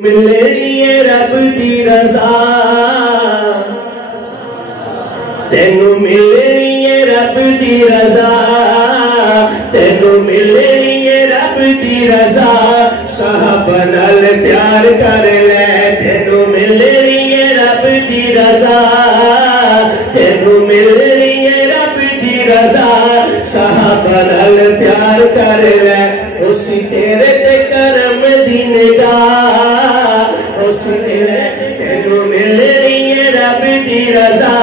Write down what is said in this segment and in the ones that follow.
ملنی ہے رب دی رضا تینوں ملنی ہے رب دی رضا تینوں ملنی ہے رب دی رضا صحابہ نال پیار کر لے تینوں ملنی ہے رب دی رضا تینوں ملنی ہے رب دی رضا صحابہ نال پیار کر لے اسی تیرے تے کرم دی نگاہ اسی تیرے تینوں ملنی ہے رب دی رضا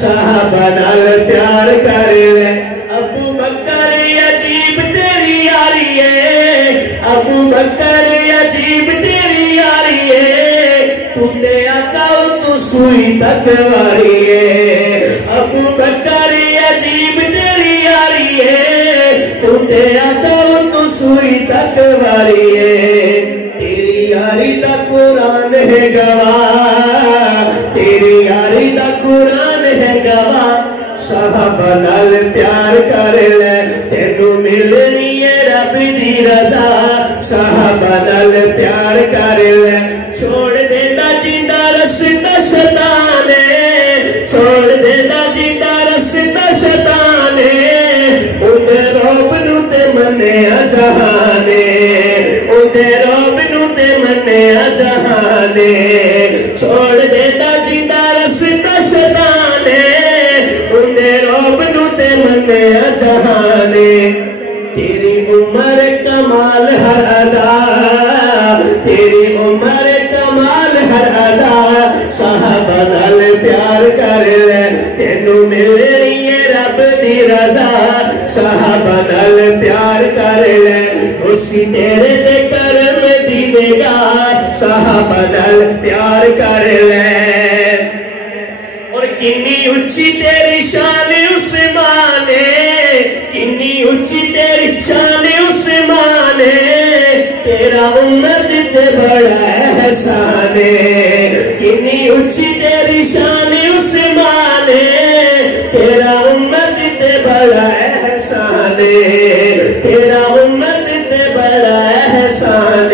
صحابہ نال پیار کر لے ابو بکر عجیب تیری یاری ہے ابو بکر عجیب تیری یاری ہے تم نے آقا تو سوئی تکواری ہے ابو بکر عجیب تیری یاری ہے تم نے آقا تو سوئی تکواری ہے تیری یاری دا قرآن ہے گواہ تیری یاری دا قرآن ہے گواہ صحابہ نال پیار کر لے تینوں ملنی ہے رب دی رضا صحابہ نال پیار کر لے چھوڑ دینا جیندہ رستا شیطان چھوڑ دینا جیندہ رستا شیطان اندے روب نو تے منیا جہانے اندے روب نو تے منیا جہانے چھوڑ دینا جیندہ رستا شیطان اندے روب نو تے منیا جہانے تیری عمر کمال ہر ادا تیری عمر کمال ہر ادا صحابہ نال پیار کر لے تینوں ملنی ہے رب دی رضا صحابہ نال پیار کر لے اسی تیرے تے کرم دی نگاہ صحابہ نال پیار کر لے اور کنی اچھی تیری شان عثمان کنی اچھی تیری شان عثمان تیرا امت تے بڑا احسان کنی اچھی تیری شان عثمان تیرا امت تے بڑا احسان تیرا امت تے بڑا احسان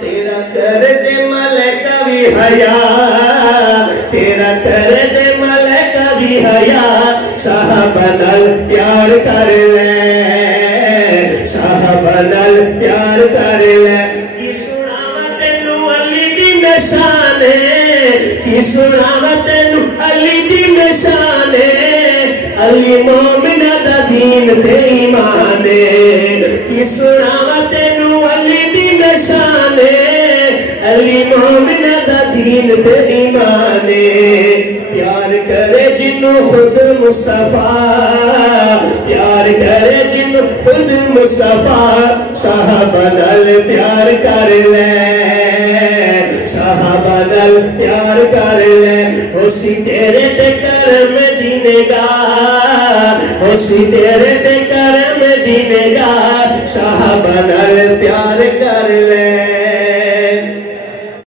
تیرا کر دے ملکہ بھی حیا تیرا کر دے ملکہ بھی حیا صحابہ نال پیار کر لے صحابہ نال پیار کر لے کی سناوا تینوں علی دی نشان کی سناوا تینوں علی دی نشان علی مومنہ دا دین تے ایمان کی سناوا تینوں علی دی نشان علی مومنہ دا دین تے ایمان پیار کرے جنوں خود مصطفیٰ پیار کرے جنوں خود مصطفیٰ صحابہ نال پیار کر لے صحابہ نال پیار کر لے اسی تیرے تے کرم دی نگاہ اسی تیرے تے کرم دی نگاہ صحابہ نال پیار کر لے